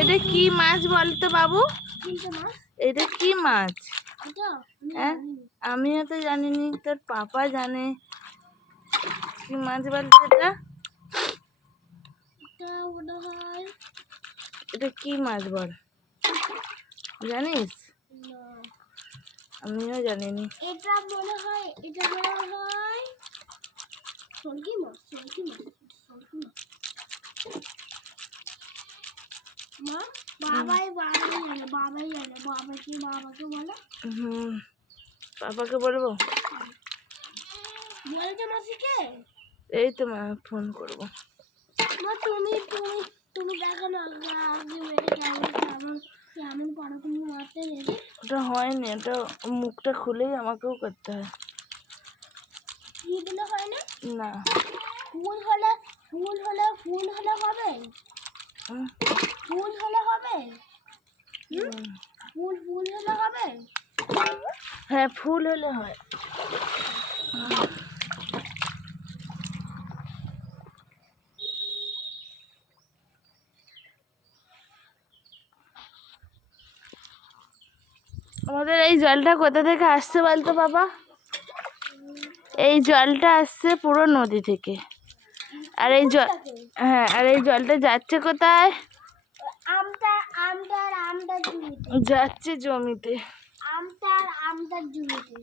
এটা কি মাছ বলতো বাবু? এটা কি মাছ? হ্যাঁ, আমিও তো জানিনি, তোর পাপা জানে। কি মাছ বলতো এটা? এটা কি মাছ বল, জানিস? আমিও জানিনি। এটা মনে হয় সলকি মাছ। মা বাবাই জানে। বাবাকে বলো। পাপাকে বলবো? বলতে মাসিকে এই তো মা, ফোন করবো। মা তুমি দেখো না আগে মেরে কেমন পারো তুমি মারতে রেডি? ওটা হয়নি, ওটা মুখটা খুলেই আমাকেও করতে হয়। কি দিলে হয় না? না, ফুল হলে হবে। ফুল হলে হবে। ফুল হলে হবে। হ্যাঁ, ফুল হলে হয়। আমাদের এই জলটা কোথা থেকে আসছে বলতো বাবা? এই জলটা আসছে পুরো নদী থেকে। আর এই জল, হ্যাঁ, আর এই জলটা যাচ্ছে কোথায়? আমটার জমিতে। যাচ্ছে জমিতে। আমটার জমিতে।